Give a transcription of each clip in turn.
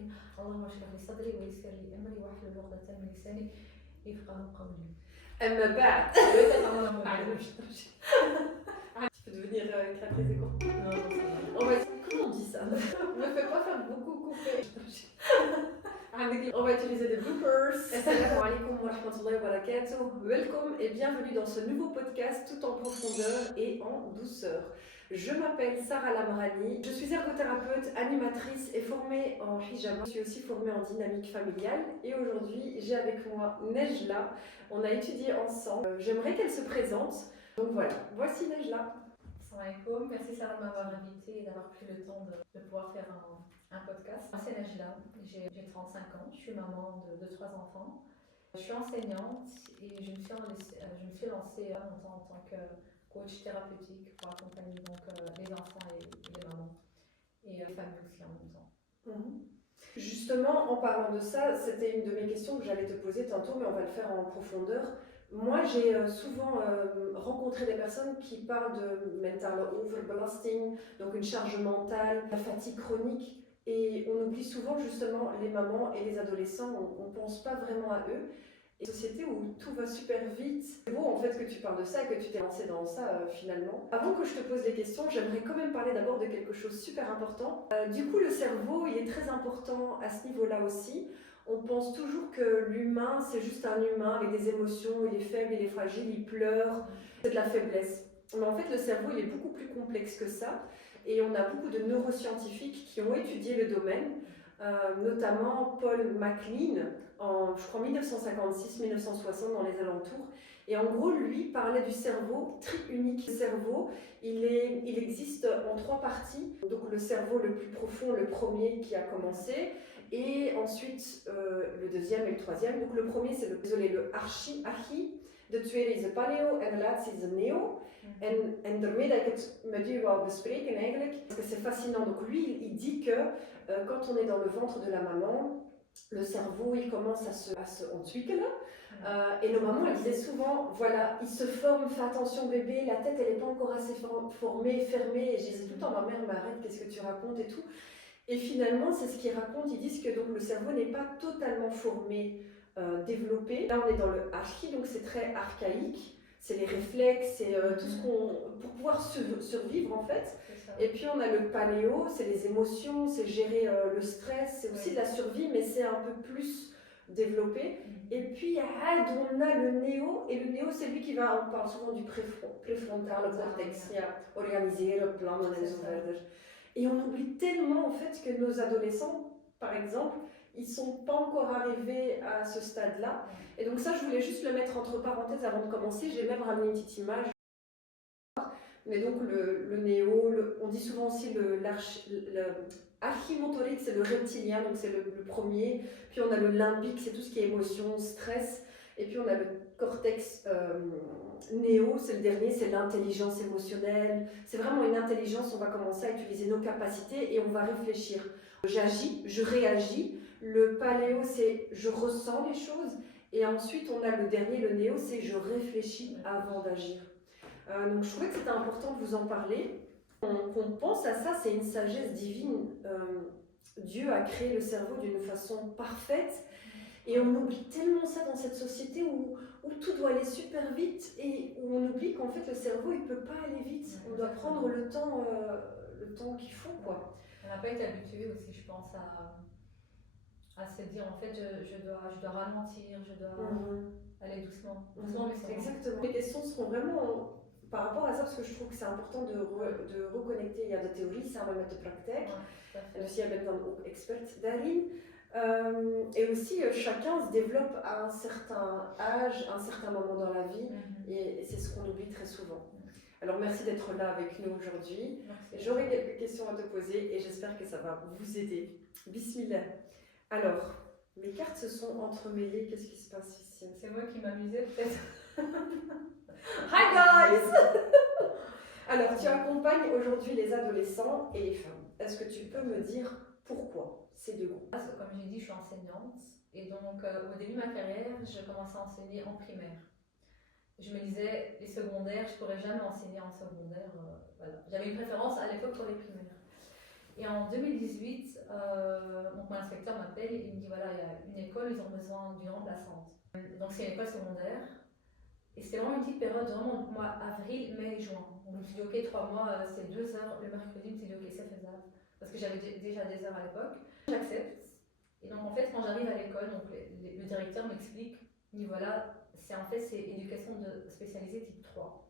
الرحيم اللهم اشرح لي صدري ويسر لي امري واحلل عقدة من لساني يفقهوا قولي. Amma ba'd. Tu peux devenir créatrice de contenu. Non, ça va. Comment on dit ça? Ne fais pas faire beaucoup couper. On va utiliser des bloopers. Assalamu alaikum wa rahmatullahi wa barakatuh. Welcome et bienvenue dans ce nouveau podcast tout en profondeur et en douceur. Je m'appelle Sarah Lamrani, je suis ergothérapeute, animatrice et formée en hijama. Je suis aussi formée en dynamique familiale et aujourd'hui j'ai avec moi Nejla. On a étudié ensemble. J'aimerais qu'elle se présente. Donc voilà, voici Nejla. Salam alaikum, merci Sarah de m'avoir invitée et d'avoir pris le temps de pouvoir faire un podcast. Moi c'est Nejla, j'ai 35 ans, je suis maman de 3 enfants. Je suis enseignante et je me suis lancée en tant que coach thérapeutique pour accompagner donc, les enfants et les mamans et les familles aussi en même temps. Justement, en parlant de ça, c'était une de mes questions que j'allais te poser tantôt, mais on va le faire en profondeur. Moi, j'ai souvent rencontré des personnes qui parlent de mental overbelasting, donc une charge mentale, la fatigue chronique, et on oublie souvent justement les mamans et les adolescents, on ne pense pas vraiment à eux. Une société où tout va super vite. C'est beau en fait que tu parles de ça et que tu t'es lancé dans ça finalement. Avant que je te pose les questions, j'aimerais quand même parler d'abord de quelque chose de super important. Du coup, le cerveau, il est très important à ce niveau-là aussi. On pense toujours que l'humain, c'est juste un humain avec des émotions, il est faible, il est fragile, il pleure, c'est de la faiblesse. Mais en fait, le cerveau, il est beaucoup plus complexe que ça. Et on a beaucoup de neuroscientifiques qui ont étudié le domaine, notamment Paul MacLean, je crois 1956-1960 dans les alentours. Et en gros, lui parlait du cerveau triunique. Le cerveau, il existe en 3 parties. Donc le cerveau le plus profond, le premier qui a commencé, et ensuite le deuxième et le troisième. Donc le premier, c'est le archi. De tweede is de paleo en de laatste is de neo. En daarmee dat ik het met u wou bespreken eigenlijk, parce que c'est fascinant. Donc lui, il dit que quand on est dans le ventre de la maman, le cerveau il commence à se ontwikkelen. Et nos mamans elles disaient souvent, voilà, il se forme, fais attention bébé, la tête elle n'est pas encore assez formée, fermée. Et je disais tout le temps, ma mère m'arrête, qu'est-ce que tu racontes et tout. Et finalement, c'est ce qu'ils racontent, ils disent que donc, le cerveau n'est pas totalement formé, développé. Là, on est dans le archi, donc c'est très archaïque. C'est les réflexes, c'est tout ce qu'on... pour pouvoir survivre en fait. Et puis on a le paléo, c'est les émotions, c'est gérer le stress, c'est aussi de la survie, mais c'est un peu plus développé. Et puis on a le néo, et le néo c'est lui qui va, on parle souvent du préfrontal, le cortex, organiser le plan, et on oublie tellement en fait que nos adolescents, par exemple, ils ne sont pas encore arrivés à ce stade-là. Et donc ça, je voulais juste le mettre entre parenthèses avant de commencer. J'ai même ramené une petite image. Mais donc le néo, on dit souvent aussi l'archimotorique, c'est le reptilien, donc c'est le premier. Puis on a le limbique, c'est tout ce qui est émotion, stress. Et puis on a le cortex néo, c'est le dernier, c'est l'intelligence émotionnelle. C'est vraiment une intelligence, on va commencer à utiliser nos capacités et on va réfléchir. J'agis, je réagis. Le paléo, c'est je ressens les choses. Et ensuite, on a le dernier, le néo, c'est je réfléchis avant d'agir. Donc je trouvais que c'était important de vous en parler. Qu'on pense à ça, c'est une sagesse divine. Dieu a créé le cerveau d'une façon parfaite. Et on oublie tellement ça dans cette société où tout doit aller super vite et où on oublie qu'en fait le cerveau il ne peut pas aller vite. On doit prendre le temps qu'il faut, quoi. On n'a pas été habitué aussi, je pense, à se dire en fait je dois ralentir, je dois aller doucement. Mais c'est exactement. Les questions seront vraiment par rapport à ça, parce que je trouve que c'est important de reconnecter. Il y a de théorie, samen met de praktijk. Dus jij bent dan ook expert daarin. Et aussi, chacun se développe à un certain âge, à un certain moment dans la vie, et c'est ce qu'on oublie très souvent. Alors merci d'être là avec nous aujourd'hui. J'aurai quelques questions à te poser et j'espère que ça va vous aider. Bismillah. Alors, mes cartes se sont entremêlées. Qu'est-ce qui se passe ici? C'est moi qui m'amusais peut-être. Hi guys. Alors, tu accompagnes aujourd'hui les adolescents et les femmes. Est-ce que tu peux me dire pourquoi ces deux groupes? Comme j'ai dit, je suis enseignante et donc au début de ma carrière, je commençais à enseigner en primaire. Je me disais, les secondaires, je ne pourrais jamais enseigner en secondaire. Voilà. J'avais une préférence à l'époque pour les primaires. Et en 2018, donc mon inspecteur l'école, ils ont besoin d'une remplaçante. Donc c'est une école secondaire. Et c'était vraiment une petite période, vraiment, moi, avril, mai, juin. Donc je me suis dit, ok, 3 mois, c'est 2 heures le mercredi, je me suis dit, ok, c'est faisable. Parce que j'avais déjà des heures à l'époque. J'accepte. Et donc en fait, quand j'arrive à l'école, donc le directeur m'explique, il dit voilà, c'est éducation spécialisée type 3.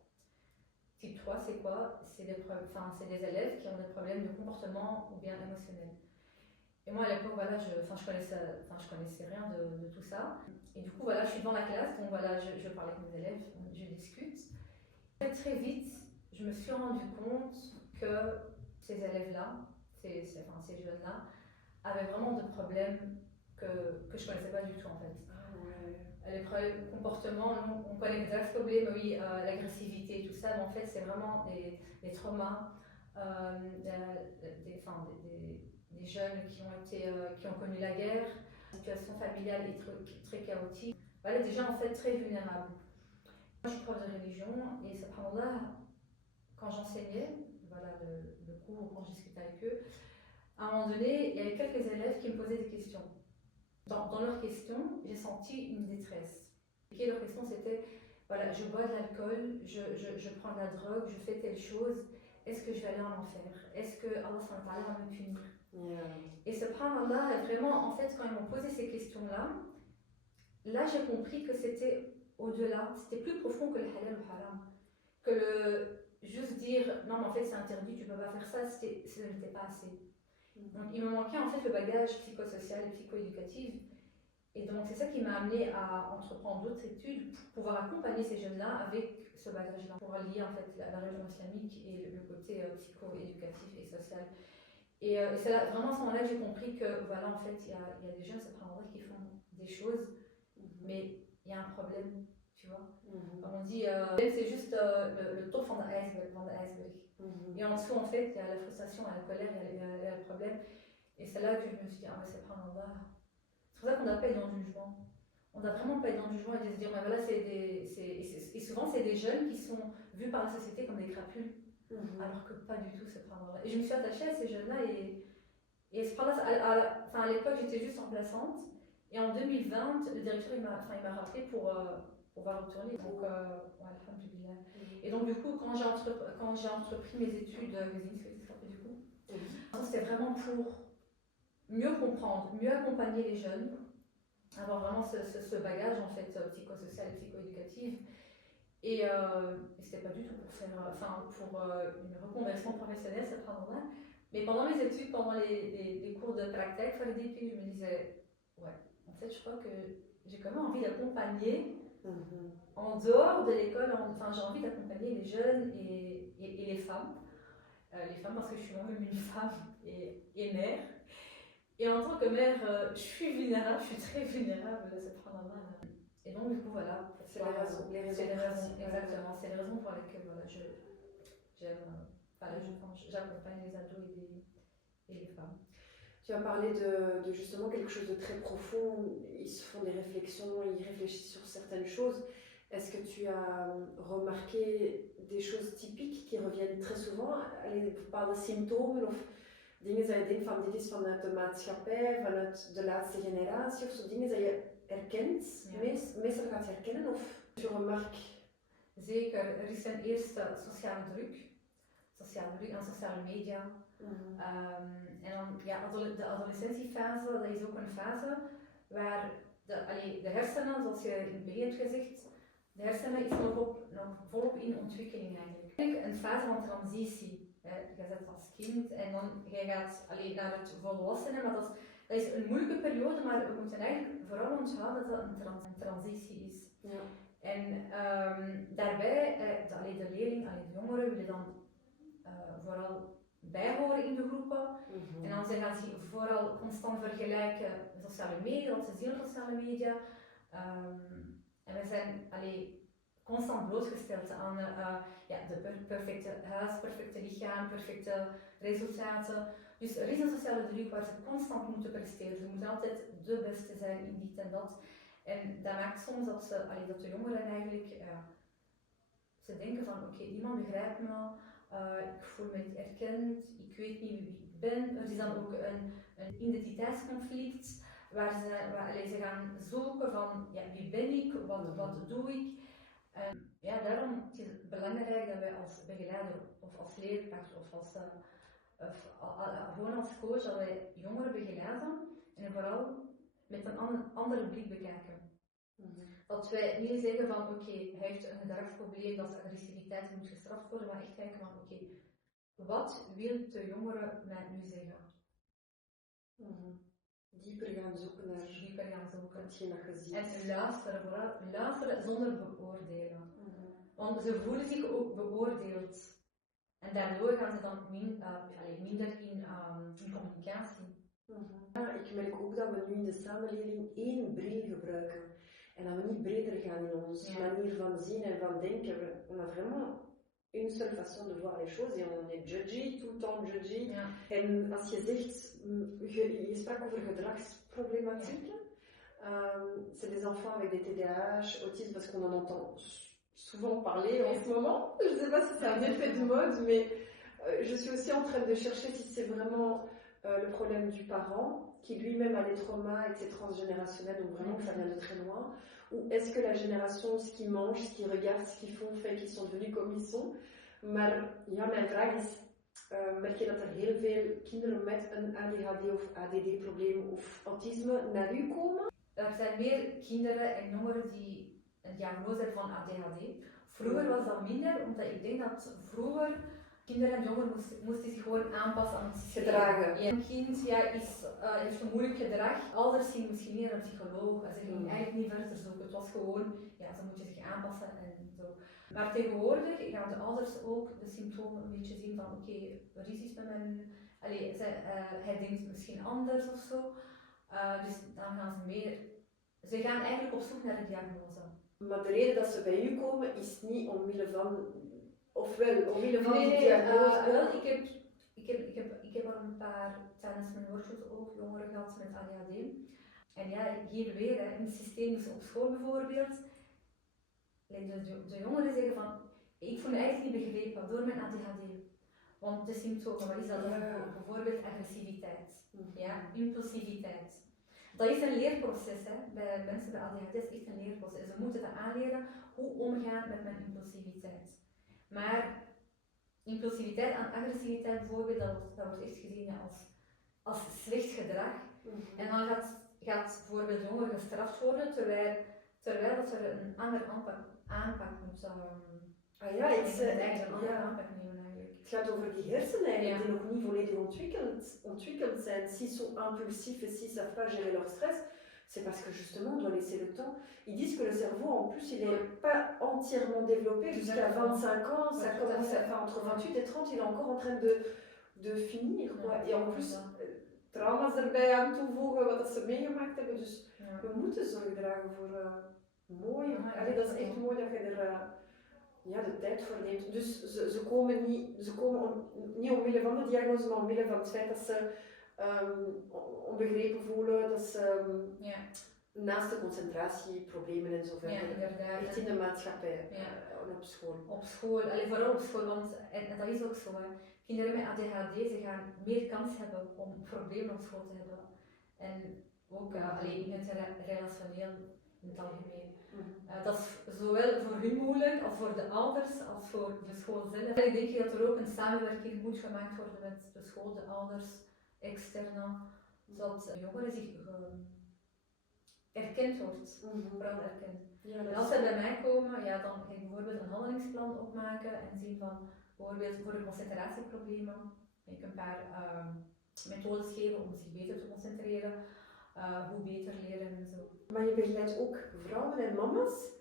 Type 3, c'est quoi? C'est des élèves qui ont des problèmes de comportement ou bien émotionnels. Et moi à l'époque, voilà, je connaissais rien de tout ça. Et du coup, voilà, je suis devant la classe, donc voilà, je parle avec mes élèves, je discute. Très vite, je me suis rendu compte que ces élèves-là, ces jeunes-là, avaient vraiment de problèmes que je ne connaissais pas du tout en fait. Ah ouais. Les problèmes de comportement, on connaît des problèmes, oui, l'agressivité et tout ça, mais en fait c'est vraiment des traumas, des jeunes qui ont connu la guerre, une situation familiale est très chaotique. Voilà, des gens en fait très vulnérables. Moi je suis prof de religion et subhanallah, quand j'enseignais, voilà le cours, quand je discutais avec eux, à un moment donné, il y avait quelques élèves qui me posaient des questions. Dans leurs questions, j'ai senti une détresse. Et leur question c'était, voilà, je bois de l'alcool, je prends de la drogue, je fais telle chose, est-ce que je vais aller en enfer? Est-ce que Allah va me punir? Et subhanallah, vraiment, en fait, quand ils m'ont posé ces questions-là, là j'ai compris que c'était au-delà, c'était plus profond que le halal ou haram. Que juste dire, non mais en fait c'est interdit, tu peux pas faire ça, ce n'était pas assez. Donc il me manquait en fait le bagage psychosocial et psychoéducatif. Et donc c'est ça qui m'a amené à entreprendre d'autres études pour pouvoir accompagner ces jeunes-là avec ce bagage-là, pour lier en fait la religion islamique et le côté psychoéducatif et social. Et c'est vraiment à ce moment-là que j'ai compris que voilà, en fait, il y a des jeunes qui font des choses, mais il y a un problème, tu vois. Comme on dit, c'est juste le top van de iceberg. Et en dessous, en fait, il y a la frustration, il y a la colère, il y a le problème. Et c'est là que je me suis dit, ah ouais, c'est pas normal. C'est pour ça qu'on doit pas être dans le jugement. On doit vraiment pas être dans le jugement et de se dire, mais voilà, et souvent, c'est des jeunes qui sont vus par la société comme des crapules. Alors que pas du tout, c'est pas normal. Et je me suis attachée à ces jeunes-là et à l'époque, j'étais juste remplaçante. Et en 2020, le directeur il m'a rappelé pour pouvoir retourner. Donc, alhamdoulilah. Et donc, du coup, quand j'ai entrepris mes études, c'était vraiment pour mieux comprendre, mieux accompagner les jeunes, avoir vraiment ce bagage en fait psychosocial et psychoéducatif. Et c'était pas du tout pour faire, une reconversion professionnelle, c'est pas normal. Mais pendant mes études, pendant les cours de pratique, je me disais, ouais, en fait, je crois que j'ai quand même envie d'accompagner en dehors de l'école, j'ai envie d'accompagner les jeunes et les femmes. Les femmes parce que je suis moi-même une femme et mère. Et en tant que mère, je suis vulnérable, je suis très vulnérable, c'est pas normal. Et donc, du coup, voilà. C'est les raisons. Exactement, c'est les raisons pour lesquelles voilà, j'accompagne les ados et les femmes. Tu as parlé de justement quelque chose de très profond, ils se font des réflexions, ils réfléchissent sur certaines choses. Est-ce que tu as remarqué des choses typiques qui reviennent très souvent? Bepaalde symptomen of dingen dat je denkt van dit is vanuit de maatschappij, vanuit de laatste generatie of zo dingen dat je herkent, meestal gaat herkennen of je remarque? Zeker, er is ten eerste sociale druk aan sociale media. En dan de adolescentiefase, dat is ook een fase waar de hersenen, zoals je in het begin hebt gezegd, de hersenen is nog volop in ontwikkeling eigenlijk. Een fase van transitie. Je zit als kind en dan je gaat naar het volwassenen, maar dat is een moeilijke periode, maar we moeten eigenlijk vooral onthouden dat het een transitie is. Ja. En daarbij, de leerling, de jongeren willen dan vooral bijhoren in de groepen. En dan gaan ze vooral constant vergelijken met sociale media, wat ze zien op sociale media. En we zijn constant blootgesteld aan de perfecte huis, perfecte lichaam, perfecte resultaten. Dus er is een sociale druk waar ze constant moeten presteren. Ze moeten altijd de beste zijn in dit en dat. En dat maakt soms dat de jongeren eigenlijk ze denken van oké, niemand begrijpt me, ik voel me niet erkend, ik weet niet wie ik ben. Er is dan ook een identiteitsconflict. Ze gaan zoeken van wie ben ik, wat doe ik. Daarom is het belangrijk dat wij als begeleider of als leerkracht gewoon als coach, dat wij jongeren begeleiden en vooral met een andere blik bekijken. Dat wij niet zeggen van oké, hij heeft een gedragsprobleem, dat is agressiviteit, moet gestraft worden, maar echt kijken van oké, wat wil de jongere mij nu zeggen? Dieper gaan zoeken naar hetgeen dat je ziet. En luisteren zonder beoordelen. Want ze voelen zich ook beoordeeld. En daardoor gaan ze dan minder in communicatie. Ja, ik merk ook dat we nu in de samenleving één bril gebruiken. En dat we niet breder gaan in onze manier van zien en van denken. On a vraiment une seule façon de voir les choses et on est judgy, tout le temps judgy. Ja. En als je zegt, je sprak over gedragsproblematieken. C'est des enfants avec des TDAH, autisme, parce qu'on en entend souvent parler en ce moment. Je ne sais pas si c'est un effet de mode, mais je suis aussi en train de chercher si c'est vraiment le problème du parent, qui lui-même a des traumas et que c'est transgénérationnel, donc vraiment que ça vient de très loin. Ou est-ce que la génération, ce qu'ils mangent, ce qu'ils regardent, ce qu'ils font, fait qu'ils sont devenus comme ils sont? Maar ja, mijn vraag is, merk je dat er heel veel kinderen met een ADHD of ADD-probleem of autisme naar u komen? Er zijn meer kinderen en jongeren die een diagnose hebben van ADHD. Vroeger was dat minder, omdat ik denk dat vroeger kinderen en jongeren moesten zich gewoon aanpassen aan het systeem. Gedragen. Een kind heeft een moeilijk gedrag. Ouders gingen misschien niet naar een psycholoog. Ze gingen eigenlijk niet verder zoeken. Het was gewoon, ze moeten zich aanpassen en zo. Maar tegenwoordig gaan de ouders ook de symptomen een beetje zien van oké, er is iets met mijn... hij denkt misschien anders of zo. Dus dan gaan ze meer... Ze gaan eigenlijk op zoek naar een diagnose. Maar de reden dat ze bij u komen is niet omwille van... Ofwel, omwille van die diagnose? Ik heb al een paar tijdens mijn workshops ook jongeren gehad met ADHD. En hier weer, in het systeem, dus op school bijvoorbeeld, de jongeren zeggen van, ik voel me eigenlijk niet begrepen door mijn ADHD. Want de symptomen, wat is dat? Bijvoorbeeld agressiviteit, impulsiviteit. Dat is een leerproces, bij mensen met ADHD is echt een leerproces. Ze moeten dat aanleren, hoe omgaan met mijn impulsiviteit. Maar impulsiviteit en agressiviteit bijvoorbeeld, dat wordt echt gezien als slecht gedrag. En dan gaat bijvoorbeeld jongeren gestraft worden, terwijl dat er een andere aanpak moet aanpak nemen eigenlijk. Het gaat over die hersenen eigenlijk, die nog niet volledig ontwikkeld zijn. S'ils sont impulsifs et s'ils ne savent pas gérer leur stress, c'est parce que justement on doit laisser le temps. Ils disent que le cerveau en plus il n'est pas entièrement développé jusqu'à 25 ans, ça commence entre 28 et 30, il est encore en train de finir. Et en plus, trauma's erbij aan toevoegen, wat ze meegemaakt hebben. Dus we moeten zorg dragen voor mooi. Dat is echt mooi dat je er de tijd voor neemt. Dus ze komen niet omwille van de diagnose, maar omwille van het feit dat ze onbegrepen voelen, dat ze naast de concentratieproblemen en zo verder, echt in de maatschappij, op school. Op school, vooral op school, want en dat is ook zo. Kinderen met ADHD, ze gaan meer kans hebben om problemen op school te hebben. En ook in het relationeel in het algemeen. Dat is zowel voor hun moeilijk als voor de ouders als voor de school zelf. Ik denk dat er ook een samenwerking moet gemaakt worden met de school, de ouders, externe, zodat jongeren zich erkend wordt, vooral erkend. En als ze bij mij komen, dan ga ik bijvoorbeeld een handelingsplan opmaken en zien van bijvoorbeeld voor de concentratieproblemen, kan ik een paar methodes geven om zich beter te concentreren, hoe beter leren en zo. Maar je begeleidt ook vrouwen en mama's.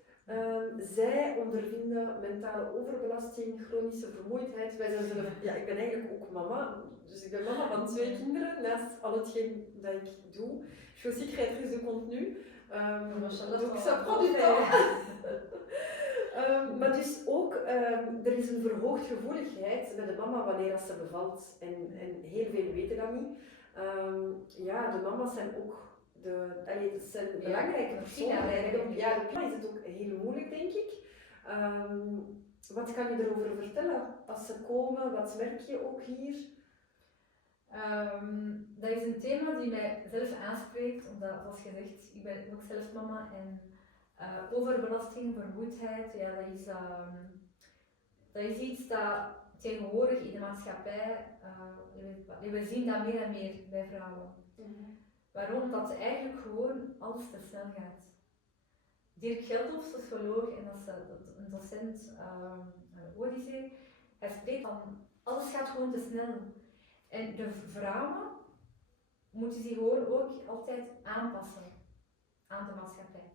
Zij ondervinden mentale overbelasting, chronische vermoeidheid. Wij zijn zelf, ik ben eigenlijk ook mama, dus ik ben mama van 2 kinderen, naast al hetgeen dat ik doe. Je suis aussi créatrice de contenu, donc ça prend du temps. Maar dus ook, er is een verhoogd gevoeligheid bij de mama wanneer ze bevalt en heel veel weten dat niet. De mama's zijn ook dat zijn belangrijke personen. Ja, de is het ook heel moeilijk, denk ik. Wat kan je erover vertellen als ze komen? Wat merk je ook hier? Dat is een thema die mij zelf aanspreekt, omdat, zoals gezegd, ik ben ook zelf mama en overbelasting, vermoeidheid, ja, dat is iets dat tegenwoordig in de maatschappij, we zien dat meer en meer bij vrouwen. Waarom? Dat eigenlijk gewoon alles te snel gaat. Dirk Geldof, socioloog en dat is een docent aan de Odyssee, hij spreekt van alles gaat gewoon te snel. En de vrouwen moeten zich gewoon ook altijd aanpassen aan de maatschappij.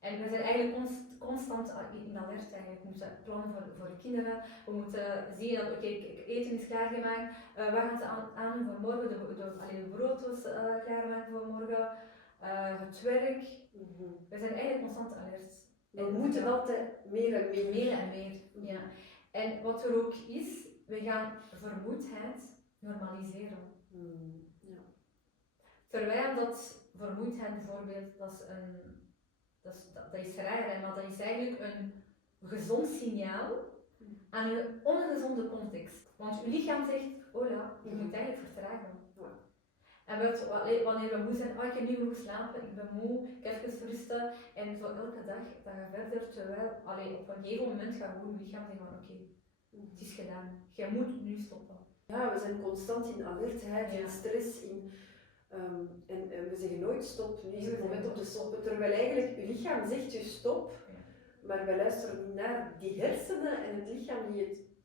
En we zijn eigenlijk constant in alert eigenlijk. We moeten plannen voor de kinderen. We moeten zien dat eten is klaargemaakt. We gaan ze aan voor morgen, de broodjes klaarmaken voor morgen. Het werk. We zijn eigenlijk constant alert. We moeten altijd meer en meer. Meer en meer, ja. En wat er ook is, we gaan vermoeidheid normaliseren. Ja. Terwijl dat vermoeidheid bijvoorbeeld, dat is raar, hè, maar dat is eigenlijk een gezond signaal aan een ongezonde context. Want je lichaam zegt, hola, je moet eigenlijk vertragen. Ja. En wanneer we moe zijn, ik heb niet genoeg geslapen, ik ben moe, ik heb even rusten. En zo elke dag ga je verder, terwijl op een gegeven moment gaat gewoon je lichaam zeggen van oké, het is gedaan, je moet nu stoppen. Ja, we zijn constant in alertheid, in stress, en we zeggen nooit stop, nu is het moment om te stoppen. Terwijl eigenlijk je lichaam zegt je stop, maar wij luisteren niet naar die hersenen en het lichaam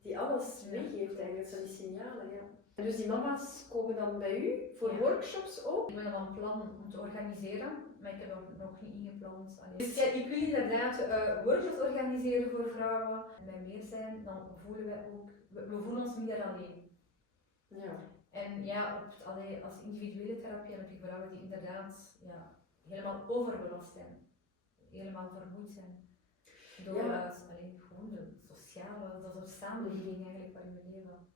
die alles meegeeft eigenlijk, dat zijn die signalen. Ja. En dus die mama's komen dan bij u voor workshops ook? Ik ben dan van plan om te organiseren, maar ik heb dat nog niet ingepland. Dus ja, ik wil inderdaad workshops organiseren voor vrouwen. En bij meer zijn, dan voelen wij ook, we voelen ons minder alleen. Ja. En ja, als individuele therapie heb ik vrouwen die inderdaad helemaal overbelast zijn, helemaal vermoeid zijn. Door gewoon de sociale samenleving eigenlijk waarin we leven.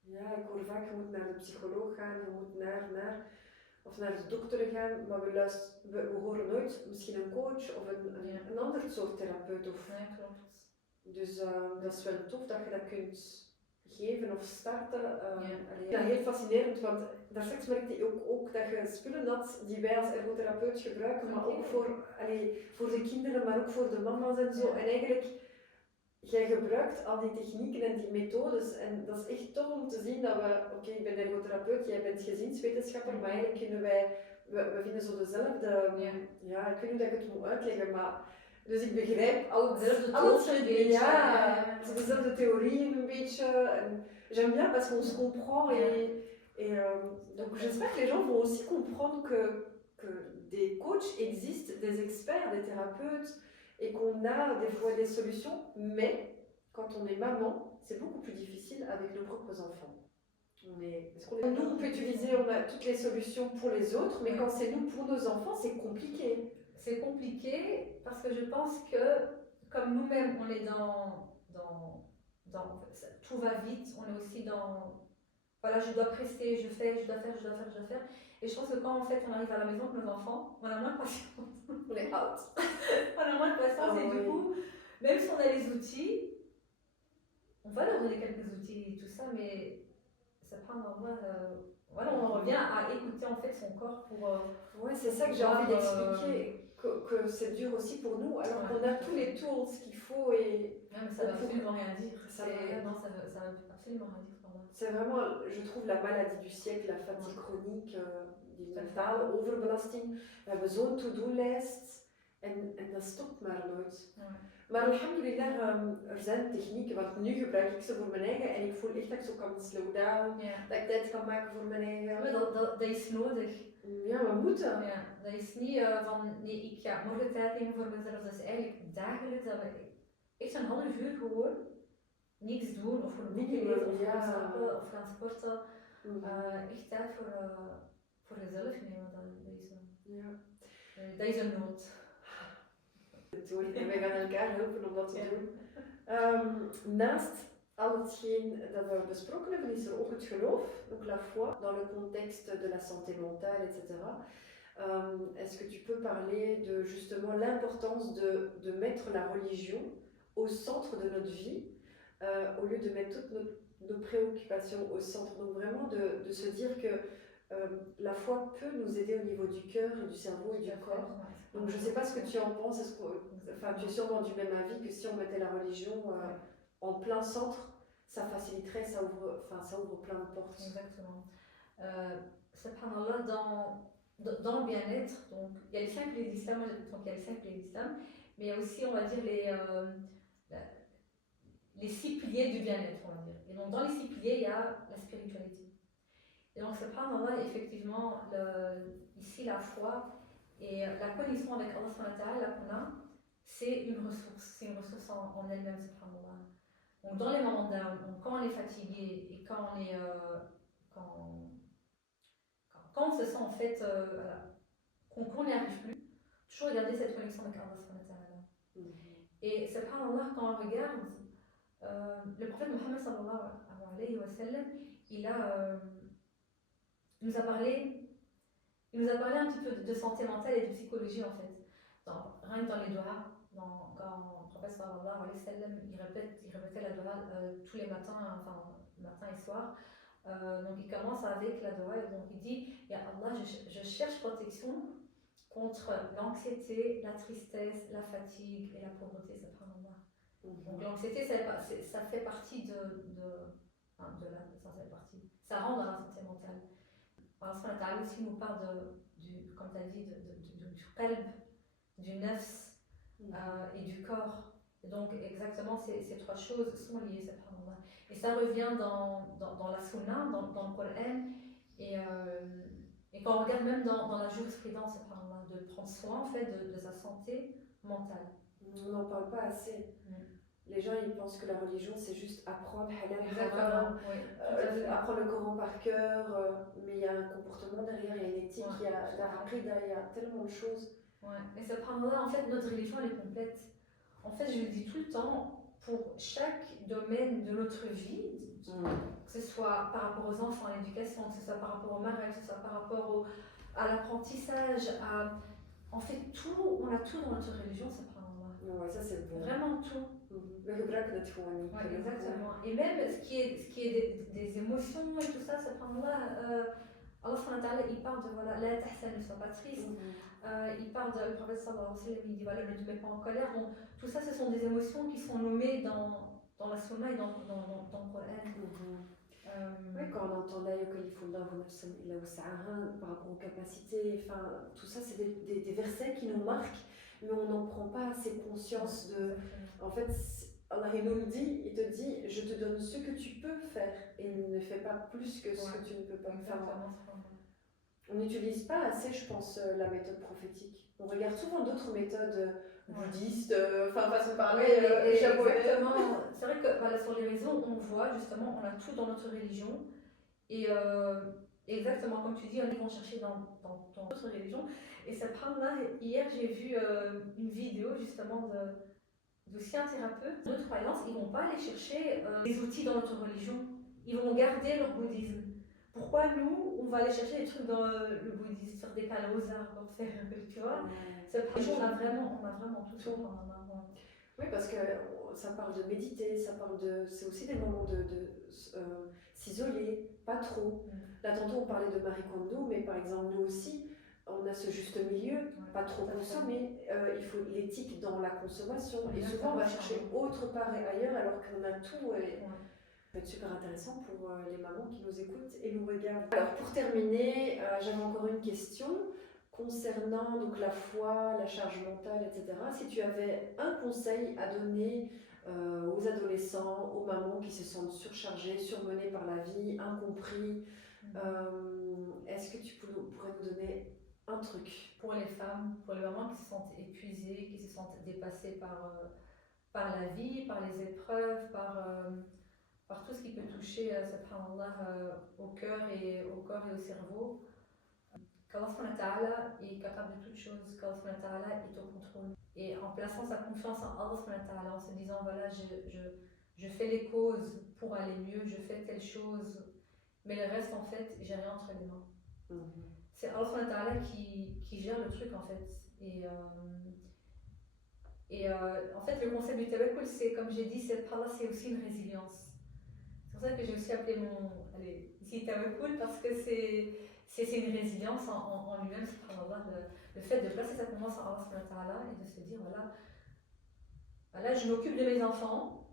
Ja, ik hoor vaak, je moet naar de psycholoog gaan, je moet naar de dokter gaan, maar we horen nooit misschien een coach of een ander soort therapeut. Ja, klopt. Dus dat is wel tof dat je dat kunt geven of starten. Ja, heel fascinerend, want daar straks merkte ik ook dat je spullen had die wij als ergotherapeut gebruiken, maar ook voor de kinderen, maar ook voor de mama's en zo. En eigenlijk, jij gebruikt al die technieken en die methodes en dat is echt tof om te zien dat ik ben ergotherapeut, jij bent gezinswetenschapper, maar eigenlijk kunnen we vinden zo dezelfde, ik weet niet hoe dat ik het moet uitleggen, maar dus ik begrijp alles een beetje, dezelfde theorieën een beetje, en j'aime bien parce qu'on se comprend donc j'espère que les gens vont aussi comprendre que des coachs existent, des experts, des thérapeutes, et qu'on a des fois des solutions, mais quand on est maman, c'est beaucoup plus difficile avec nos propres enfants. Nous, on peut utiliser, on a toutes les solutions pour les autres, mais quand c'est nous pour nos enfants, c'est compliqué. C'est compliqué parce que je pense que, comme nous-mêmes, on est dans tout va vite, on est aussi dans, voilà, je dois prester, je fais, je dois faire. Et je pense que quand en fait on arrive à la maison avec nos enfants, on a moins de patience. On est out. On a moins de patience et du coup, même si on a les outils, on va leur donner quelques outils et tout ça, mais ça prend vraiment, voilà, on revient à écouter en fait son corps pour... ouais, c'est ça que j'ai envie d'expliquer. Que c'est dur aussi pour nous, alors qu'on a tous les tools qu'il faut et... Non, mais ça veut absolument rien dire. Ça veut absolument rien dire pour moi. C'est vraiment, je trouve, la maladie du siècle, la fatigue chronique, die mentale overbelasting. We hebben zo'n to-do-lijst en dat stopt maar nooit. Maar alhamdulillah, er zijn technieken, want nu gebruik ik ze voor mijn eigen en ik voel echt dat ik zo kan slow down, dat ik tijd kan maken voor mijn eigen. Ja, maar dat is nodig. Ja, we moeten. Ja, dat is niet van nee, ik ga morgen tijd nemen voor mezelf. Dat is eigenlijk dagelijks dat we echt een half uur gewoon niks doen of een boekje lezen of gaan slapen of gaan sporten. Echt tijd voor jezelf nemen. Dat is een nood. En wij gaan elkaar helpen om dat te doen. Naast al hetgeen dat we besproken hebben, is er ook het geloof, donc la foi, dans le contexte de la santé mentale, etc. Est-ce que tu peux parler de justement l'importance de mettre la religion au centre de notre vie, au lieu de mettre nos préoccupations au centre. Donc vraiment de se dire que la foi peut nous aider au niveau du cœur et du cerveau et du corps. Donc je ne sais pas ce que tu en penses. Enfin, tu es sûrement du même avis que si on mettait la religion en plein centre, ça faciliterait, ça ouvre plein de portes. Exactement. Subhanallah, dans le bien-être, donc il y a les 5 piliers d'islam, donc il y a les 5 piliers d'islam, mais il y a aussi, on va dire, les 6 piliers du bien-être, on va dire. Et donc dans les 6 piliers, il y a la spiritualité. Et donc subhanallah, effectivement, ici la foi et la connexion avec Allah subhanahu wa ta'ala qu'on a, c'est une ressource en elle-même, subhanallah. Donc dans les moments down, donc quand on est fatigué et quand on est quand on se sent en fait voilà, qu'on n'y arrive plus, toujours garder cette connexion avec Allah subhanahu wa ta'ala. Et subhanallah, quand on regarde le prophète Mohammed sallallahu alayhi wa sallam, il nous a parlé un petit peu de santé mentale et de psychologie en fait. Rien que dans les doigts, quand le prophète sallallahu alayhi wa sallam, il répétait la doigt tous les matins, enfin matin et soir. Donc il commence avec la doigt et donc il dit Ya Allah, je cherche protection contre l'anxiété, la tristesse, la fatigue et la pauvreté, subhanallah. Donc l'anxiété, ça fait partie ça rentre dans la santé mentale. Allah subhanahu wa ta'ala aussi nous parle comme tu as dit, du qalb, du nafs et du corps. Et donc exactement ces 3 choses sont liées, subhanallah. Et ça revient dans la sunna, dans le Coran, et quand on regarde même dans la jurisprudence, subhanallah, de prendre soin en fait de sa santé mentale. On n'en parle pas assez. Les gens ils pensent que la religion c'est juste apprendre halal, haram, apprendre le Coran par cœur, mais il y a un comportement derrière, il y a une éthique, il y a la aqida, il y a tellement de choses. Ouais, et subhanallah, en fait notre religion elle est complète. En fait, je le dis tout le temps, pour chaque domaine de notre vie, que ce soit par rapport aux enfants, à l'éducation, que ce soit par rapport au mariage, que ce soit par rapport à l'apprentissage, en fait tout, on a tout dans notre religion, subhanallah. Ouais, ça c'est bon. Vraiment tout. Ouais, exactement. Et même ce qui est des émotions et tout ça, subhanallah, Allah subhanahu wa ta'ala, il parle de voilà, la tahsan, ne sois pas triste. Il parle de le prophète sallallahu alayhi wa sallam, il dit voilà, ne te mets pas en colère. Donc tout ça, ce sont des émotions qui sont nommées dans la sunna et dans le Coran. Oui, quand on entend là par rapport aux capacités, enfin, tout ça, c'est des versets qui nous marquent, mais on n'en prend pas assez conscience de. En fait, Allah nous le dit, il te dit je te donne ce que tu peux faire et ne fais pas plus que ce que tu ne peux pas faire. On n'utilise pas assez, je pense, la méthode prophétique. On regarde souvent d'autres méthodes bouddhistes, façon de parler, japonais. Exactement. C'est vrai que voilà, sur les réseaux, on voit justement, on a tout dans notre religion. Et exactement comme tu dis, ils vont chercher dans d'autres religions. Et subhanallah, hier j'ai vu une vidéo justement d'aussi un thérapeute, de croyance, ils ne vont pas aller chercher des outils dans notre religion. Ils vont garder leur bouddhisme. Pourquoi nous, on va aller chercher des trucs dans le bouddhisme, faire des calosas pour faire, tu vois on a vraiment tout. Oui, parce que ça parle de méditer, c'est aussi des moments de s'isoler, pas trop. Là, tantôt on parlait de Marie Kondo, mais par exemple, nous aussi, on a ce juste milieu, pas trop consommer, il faut l'éthique dans la consommation. Et souvent, on va chercher autre part et ailleurs alors qu'on a tout. Ça va être super intéressant pour les mamans qui nous écoutent et nous regardent. Alors pour terminer, j'avais encore une question concernant donc la foi, la charge mentale, etc. Si tu avais un conseil à donner aux adolescents, aux mamans qui se sentent surchargées, surmenées par la vie, incompris, est-ce que tu pourrais nous donner un truc? Pour les femmes, pour les mamans qui se sentent épuisées, qui se sentent dépassées par la vie, par les épreuves, par tout ce qui peut toucher, subhanallah, au cœur et au corps et au cerveau. qu'Allah subhanahu wa ta'ala est capable de toutes choses, qu'Allah subhanahu wa ta'ala est au contrôle. Et en plaçant sa confiance en Allah subhanahu wa ta'ala, en se disant voilà, je fais les causes pour aller mieux, je fais telle chose, mais le reste en fait, j'ai rien entre les mains. C'est Allah subhanahu wa ta'ala qui gère le truc en fait. Et en fait, le concept du tawakkul, c'est comme j'ai dit, c'est aussi une résilience. pour ça que j'ai aussi appelé ici Tawakkul, parce que c'est une résilience en lui-même, subhanallah, le fait de placer sa confiance en Allah subhanahu wa ta'ala et de se dire, voilà, je m'occupe de mes enfants,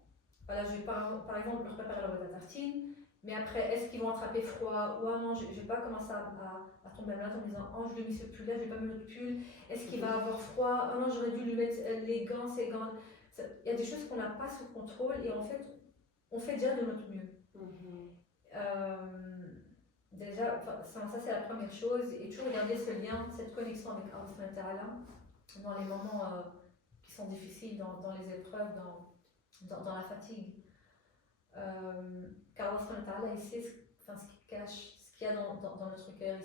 voilà, je vais par exemple leur préparer leur pâte à tartine, mais après, est-ce qu'ils vont attraper froid? Ou ah non, je ne vais pas commencer à tomber malade en me disant, oh, je lui ai mis ce pull-là, je ne vais pas mettre notre pull, est-ce qu'il va avoir froid? Oh non, j'aurais dû lui mettre les gants, ces gants. Il y a des choses qu'on n'a pas sous contrôle et en fait, on fait déjà de notre mieux. Déjà, ça c'est la première chose, et toujours garder ce lien, cette connexion avec Allah subhanahu wa ta'ala dans les moments qui sont difficiles, dans les épreuves, dans la fatigue. Car Allah subhanahu wa ta'ala, il sait ce qui cache, ce qu'il y a dans notre cœur,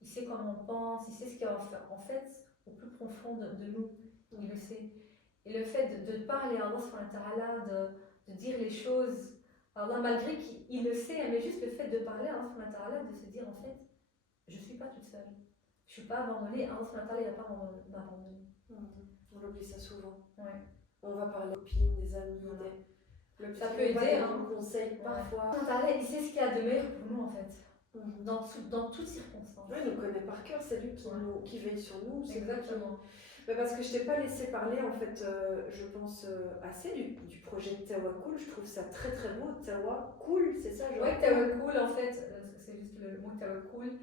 il sait comment on pense, il sait ce qu'il y a en fait au plus profond de nous, il le sait. Et le fait de parler à Allah subhanahu wa ta'ala, de dire les choses, alors malgré qu'il le sait, mais juste le fait de parler à Allah subhanahu wa ta'ala, de se dire en fait, je ne suis pas toute seule, je ne suis pas abandonnée, Allah subhanahu wa ta'ala il n'a pas m'abandonner. On oublie ça souvent. Ouais. On va parler aux copines, des amis, ça peut aider, un conseil parfois. Il sait ce qu'il y a de meilleur pour nous en fait, dans toutes circonstances. Oui, il nous connaît par cœur, c'est lui qui veille sur nous. Exactement. Mais parce que je t'ai pas laissé parler en fait, je pense assez du projet de Tawakkul. Je trouve ça très très beau. Tawakkul, c'est ça? Oui, Tawakkul en fait, c'est juste le mot Tawakkul.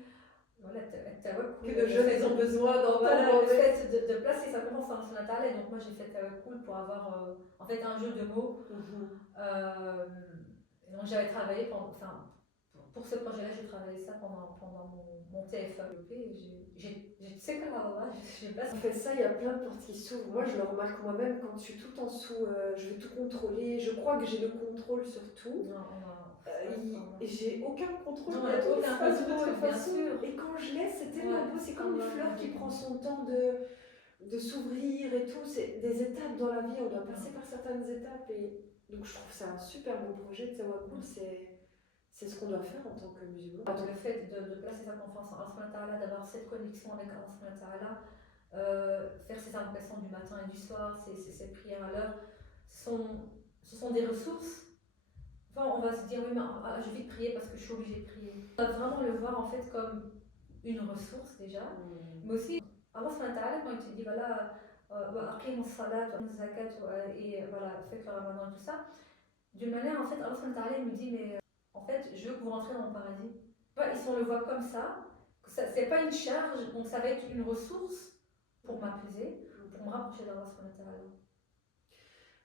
Voilà, Tawakkul. Que de jeunes ils ont besoin d'entendre. Le fait de placer sa confiance en Allah ta'ala, et donc moi j'ai fait Tawakkul pour avoir en fait un jeu de mots. Et donc j'avais travaillé pour ce projet-là, j'ai travaillé ça pendant mon TFA. Tu sais que j'ai placé. En fait ça, il y a plein de portes qui s'ouvrent. Moi je le remarque moi-même quand je suis tout en dessous, je vais tout contrôler. Je crois que j'ai le contrôle sur tout. J'ai aucun contrôle. Non, il y a aucun contrôle, bien sûr. Et quand je laisse, c'est tellement beau. C'est comme une fleur qui prend son temps de s'ouvrir et tout. C'est des étapes dans la vie. On doit passer par certaines étapes. Et donc je trouve ça un super beau projet de Tawakkul. C'est ce qu'on doit faire en tant que musulman. Le fait de placer sa confiance en Allah subhanahu wa ta'ala, d'avoir cette connexion avec Allah subhanahu wa ta'ala, faire ses invocations du matin et du soir, ces prières à l'heure, ce sont des ressources. Enfin, on va se dire, oui, mais je vais vite prier parce que je suis obligée de prier. On va vraiment le voir en fait comme une ressource déjà, mais aussi Allah subhanahu wa ta'ala, quand il te dit, voilà, aqimu salat, zakat, et voilà, faites le ramadan et tout ça, d'une manière, en fait, Allah subhanahu wa ta'ala me dit, mais en fait, je veux que vous rentrez dans le paradis. Si on le voit comme ça, c'est pas une charge, donc ça va être une ressource pour m'apaiser, pour me rapprocher d'Allah subhanahu wa ta'ala.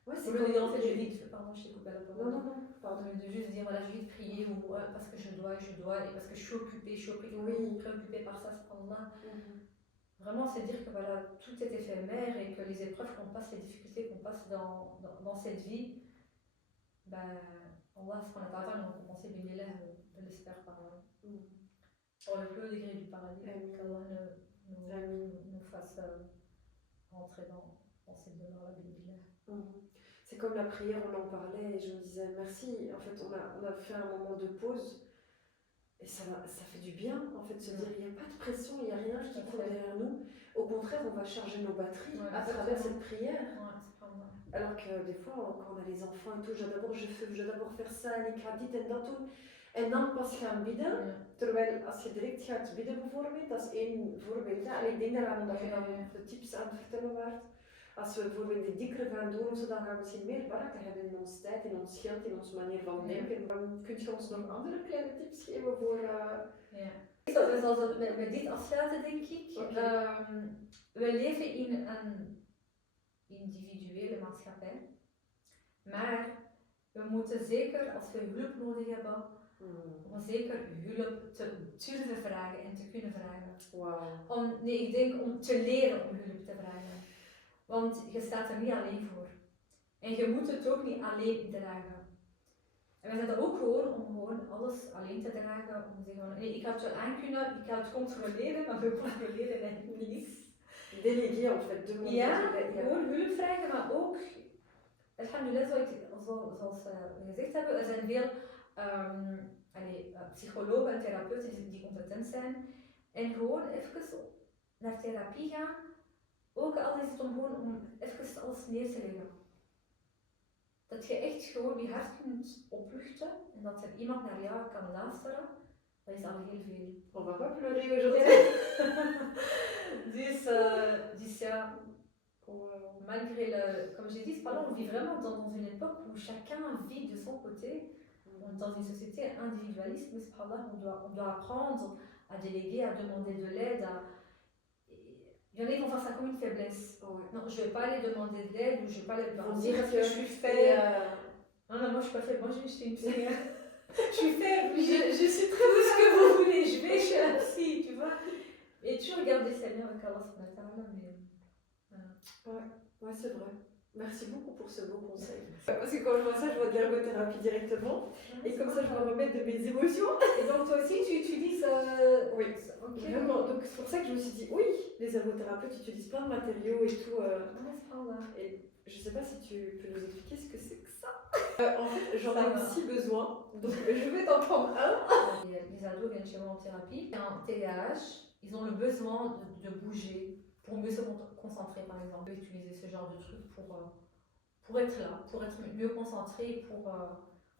Ouais, c'est comme dire en fait, pardon, je t'ai coupé la parole. Non, pardon. De juste dire, voilà, je vais vite prier, ou parce que je dois, et parce que je suis occupée, préoccupée par ça, subhanallah. Vraiment, c'est dire que voilà, tout est éphémère et que les épreuves qu'on passe, les difficultés qu'on passe dans cette vie, Allah subhanahu wa ta'ala nous récompenser de l'espère par le plus haut degré du paradis. Qu'Allah nous fasse rentrer dans cette demeure-là, billah. C'est comme la prière, on en parlait et je me disais merci. En fait, on a fait un moment de pause et ça fait du bien en fait de se dire il n'y a pas de pression, il n'y a rien qui court derrière nous. Au contraire, on va charger nos batteries à travers cette prière. Alors que des fois, quand on a les enfants et tout, je dois d'abord faire ça en ik ga dit en dat doen. En dan pas gaan bidden. Terwijl als je direct gaat bidden bijvoorbeeld, dat is één voorbeeld. Ik denk daaraan omdat je dan de tips aan het vertellen waart. Als we bijvoorbeeld die dikker gaan doen, dan gaan we misschien meer barakken hebben in onze tijd, in ons geld, in onze manier van denken. Dan kun je ons nog andere kleine tips geven voor... Zoals met dit afsluiten, denk ik. We leven in een individuele maatschappij, maar we moeten zeker, als we hulp nodig hebben, om zeker hulp te durven vragen en te kunnen vragen. Wow. Ik denk om te leren om hulp te vragen. Want je staat er niet alleen voor. En je moet het ook niet alleen dragen. En we zijn er ook gewoon om gewoon alles alleen te dragen. Om te zeggen, nee, ik ga het wel aankunnen, ik ga het controleren, maar we controleren het niet. Déléguer en fait, demander. Gewoon hulp vragen, maar ook, alhamdulillah, zoals we gezegd hebben, er zijn veel psychologen en therapeuten die competent zijn. En gewoon even naar therapie gaan. Ook al is het om even alles neer te leggen. dat je echt gewoon je hart kunt opluchten en dat er iemand naar jou kan luisteren, dat is al heel veel. On va pas pleurer aujourd'hui. Dus ja, malgré le. Comme j'ai dit, c'est pas là, on vit vraiment dans une époque où chacun vit de son côté. Dans une société individualiste, mais on doit apprendre à déléguer, à demander de l'aide. Il y en a qui vont faire ça comme une faiblesse. Ouais. Non, je ne vais pas aller demander de l'aide ou je ne vais pas aller Vont dire dire que je suis faible. Non, moi je suis pas faible, moi je suis une psy. Je suis faible, je suis très tout ce que vous voulez, je vais chez la psy, tu vois. Et tu regardes des liens avec Allah, mais. Ouais, c'est vrai. Merci beaucoup pour ce beau conseil. Parce que quand je vois ça, je vois de l'ergothérapie directement. Et comme ça, je me remets de mes émotions. Et donc, toi aussi, tu utilises. Oui, okay. Vraiment. Donc, c'est pour ça que je me suis dit, oui, les ergothérapeutes utilisent plein de matériaux et tout. Et je sais pas si tu peux nous expliquer ce que c'est que ça. En fait, j'en ai aussi besoin. Donc, je vais t'en prendre un. Les ados viennent chez moi en thérapie. En TDAH, ils ont le besoin de bouger pour mieux se concentrer, par exemple. Utiliser ce genre de truc pour être là, pour être mieux concentré,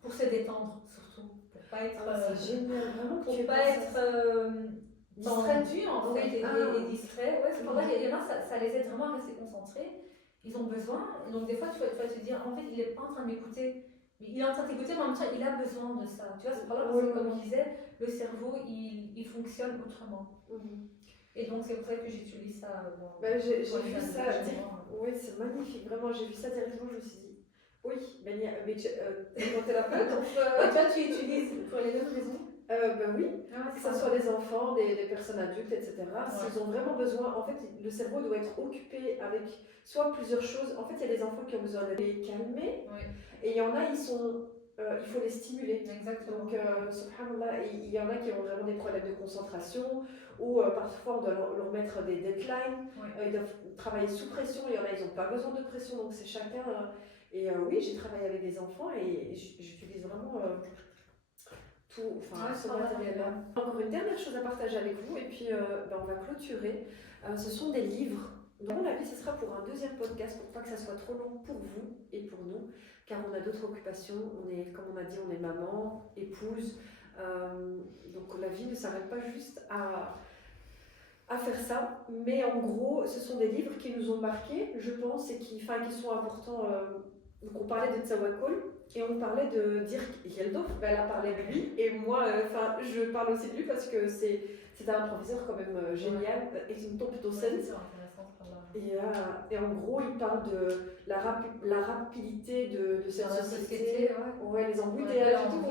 pour se détendre surtout. Pour pas être. C'est génial, vraiment. Pour pas être distraitu en fait et distrait. Ouais, c'est pour ça qu'il y en a, ça les aide vraiment à rester concentrés. Ils ont besoin. Donc des fois, tu vas te dire, en fait, il n'est pas en train de m'écouter. Mais il est en train de t'écouter, mais en même temps, il a besoin de ça. Tu vois, c'est pas là parce que, comme je disais, le cerveau, il fonctionne autrement. Et donc, c'est pour ça que j'utilise ça. J'ai vu ça. Oui, c'est magnifique. Vraiment, j'ai vu ça directement. Je me suis dit, oui, thérapeute. Toi, tu utilises pour les mêmes raisons? Oui, que ce soit des enfants, des personnes adultes, etc. S'ils ont vraiment besoin, en fait, le cerveau doit être occupé avec soit plusieurs choses. En fait, il y a des enfants qui ont besoin de les calmer, et il y en a, il faut les stimuler. Exactement. Donc, subhanallah, il y en a qui ont vraiment des problèmes de concentration, ou parfois on doit leur mettre des deadlines, ils doivent travailler sous pression, il y en a, ils n'ont pas besoin de pression, donc c'est chacun. Oui, j'ai travaillé avec des enfants et j'utilise vraiment ce matériel-là. Encore une dernière chose à partager avec vous, et puis on va clôturer. Ce sont des livres. Donc, à mon avis, ce sera pour un deuxième podcast, pour pas que ça soit trop long pour vous et pour nous, car on a d'autres occupations. Comme on a dit, on est maman, épouse. Donc la vie ne s'arrête pas juste à faire ça. Mais en gros, ce sont des livres qui nous ont marqués, je pense, et qui sont importants. Donc on parlait de Tsawakol et on parlait de Dirk Yeldorf, elle a parlé de lui et moi je parle aussi de lui parce que c'est un professeur quand même génial, et une top docent. Et en gros il parle de la rapidité de cette société, les embouteillages et tout.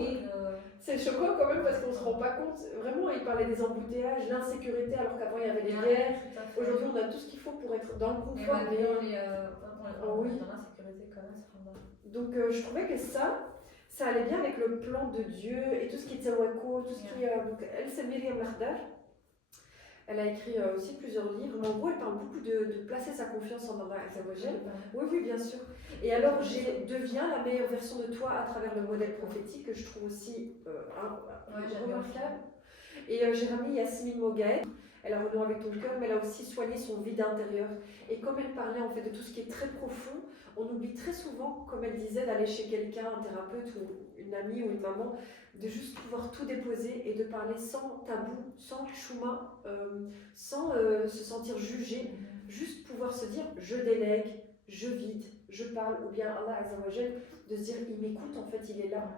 C'est choquant quand même parce qu'on se rend pas compte, vraiment il parlait des embouteillages, l'insécurité alors qu'avant il y avait des guerres. Aujourd'hui on a tout ce qu'il faut pour être dans le confort. Dans l'insécurité quand même. Donc je trouvais que ça allait bien avec le plan de Dieu et tout ce qui est Tsawako, tout ce qui est... Donc elle, c'est Myriam Lardar. Elle a écrit aussi plusieurs livres, mais en gros elle parle beaucoup de placer sa confiance en Allah Azzawajal. Oui, bien sûr. Et alors deviens la meilleure version de toi à travers le modèle prophétique que je trouve aussi remarquable. Et j'ai ramené Yasmine Mogaed. Elle a renoué avec ton cœur, mais elle a aussi soigné son vide intérieur. Et comme elle parlait en fait de tout ce qui est très profond, on oublie très souvent, comme elle disait, d'aller chez quelqu'un, un thérapeute ou une amie ou une maman, de juste pouvoir tout déposer et de parler sans tabou, sans chouma, sans se sentir jugé, juste pouvoir se dire je délègue, je vide, je parle, ou bien Allah Azzawajal, de se dire il m'écoute, en fait il est là.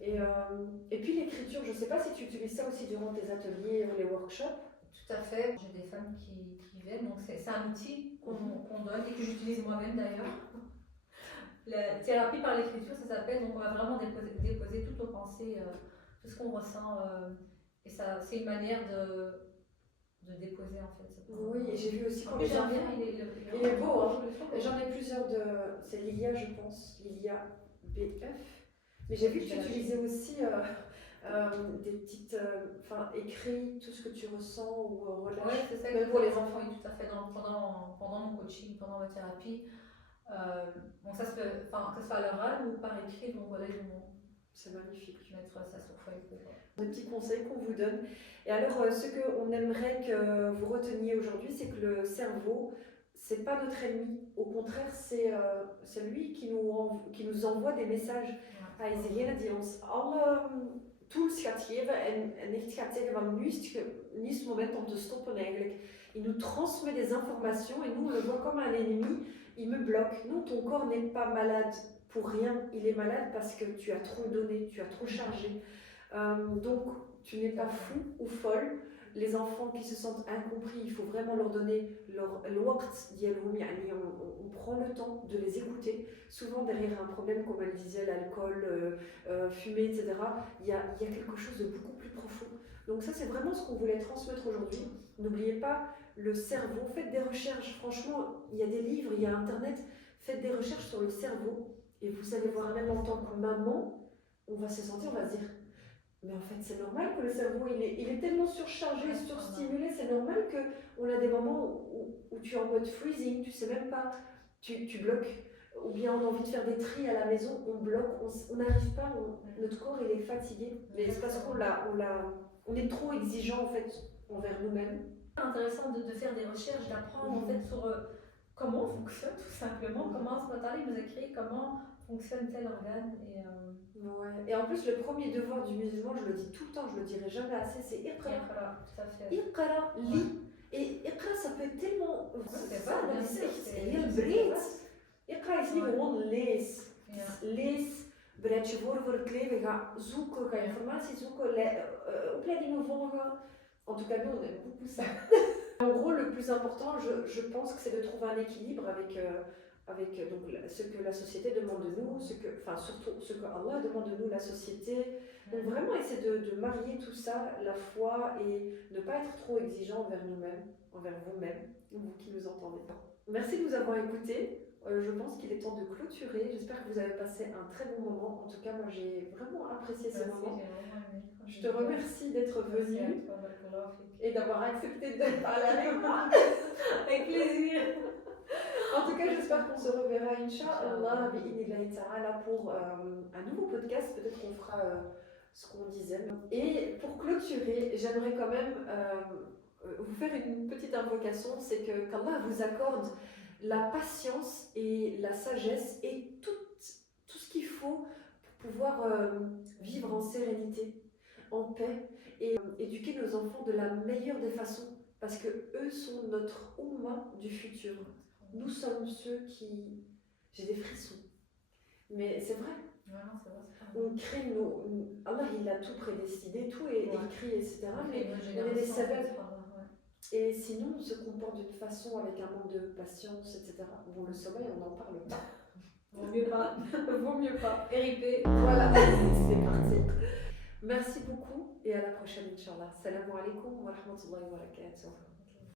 Et puis l'écriture, je ne sais pas si tu utilises ça aussi durant tes ateliers ou les workshops. Tout à fait, j'ai des femmes qui viennent, donc c'est un outil qu'on donne et que j'utilise moi-même d'ailleurs. La thérapie par l'écriture, ça s'appelle, donc on va vraiment déposer toutes nos pensées, tout ce qu'on ressent, et ça, c'est une manière de déposer en fait. Oui, et j'ai vu aussi quand les enfants, il est beau, hein. J'en ai plusieurs c'est Lilia je pense, Lilia BF, mais j'ai vu que tu utilisais aussi des petites, écrits, tout ce que tu ressens ou relâches. Oui, c'est ça, même pour les enfants, oui, tout à fait, pendant mon coaching, pendant ma thérapie. Donc ça se fait, que ce soit à l'oral ou par écrit, donc voilà, c'est magnifique. Mettre ça sur feuille. Des petits conseils qu'on vous donne. Et alors, ce qu'on aimerait que vous reteniez aujourd'hui, c'est que le cerveau, c'est pas notre ennemi. Au contraire, c'est lui qui nous envoie des messages. Hij is degene die ons alle tools gaat geven en echt gaat zeggen van nu is het moment om te stoppen eigenlijk. Il nous transmet des informations et nous on le voit comme un ennemi, il me bloque. Non, ton corps n'est pas malade pour rien, il est malade parce que tu as trop donné, tu as trop chargé. Donc tu n'es pas fou ou folle. Les enfants qui se sentent incompris, il faut vraiment leur donner leur الوقت ديالهم, يعني on prend le temps de les écouter. Souvent derrière un problème, comme elle disait, l'alcool, fumer, etc., il y a quelque chose de beaucoup plus profond. Donc ça, c'est vraiment ce qu'on voulait transmettre aujourd'hui. N'oubliez pas le cerveau, faites des recherches. Franchement, il y a des livres, il y a Internet, faites des recherches sur le cerveau et vous allez voir, même en tant que maman, on va se sentir, on va se dire mais en fait c'est normal que le cerveau il est tellement surchargé, surstimulé, c'est normal qu'on a des moments où tu es en mode freezing, tu sais même pas, tu bloques, ou bien on a envie de faire des tris à la maison, on bloque, on n'arrive pas, notre corps il est fatigué, mais c'est parce on est trop exigeant en fait envers nous-mêmes. C'est intéressant de faire des recherches, d'apprendre en fait sur comment on fonctionne tout simplement, comment ce mental nous a créé, comment fonctionne tel organe. Ouais. Et en plus, le premier devoir du musulman, je le dis tout le temps, je le dirai jamais assez, c'est Iqra. Tout à fait. Iqra, lis. Et Iqra, ça peut être tellement. C'est pas bien sûr. C'est heel breed. Iqra is niet gewoon lees. Lees, bereid je voor het leven, ga zoeken, ga informatie zoeken, opleidingen volgen. En tout cas, nous, on aime beaucoup ça. En gros, le plus important, je pense que c'est de trouver un équilibre avec donc, ce que la société demande de nous, surtout ce que Allah demande de nous, la société. Donc vraiment essayer de marier tout ça, la foi, et ne pas être trop exigeant envers nous-mêmes, envers vous-même, vous qui nous entendez. Merci de nous avoir écoutés. Je pense qu'il est temps de clôturer. J'espère que vous avez passé un très bon moment. En tout cas, moi j'ai vraiment apprécié ce moment. Je te remercie d'être venu et d'avoir accepté de parler avec moi. Avec plaisir. En tout cas, j'espère qu'on se reverra, Inch'Allah, bi'idhnillahi ta'ala, pour un nouveau podcast. Peut-être qu'on fera ce qu'on disait. Et pour clôturer, j'aimerais quand même vous faire une petite invocation. C'est qu'Allah vous accorde la patience et la sagesse et tout ce qu'il faut pour pouvoir vivre en sérénité, en paix et éduquer nos enfants de la meilleure des façons. Parce que eux sont notre Ummah du futur. Nous sommes ceux qui... J'ai des frissons. Mais c'est vrai. Non, c'est vrai. On crée Allah, il a tout prédestiné, tout est écrit, etc. Mais on est des savants. Et sinon, on se comporte d'une façon avec un manque de patience, etc. Bon, le sommeil, on n'en parle pas. Vaut mieux pas. Vaut mieux pas. RIP. Voilà, c'est parti. Merci beaucoup et à la prochaine, Inch'Allah. Salam alaikum wa rahmatullahi wa barakatuh.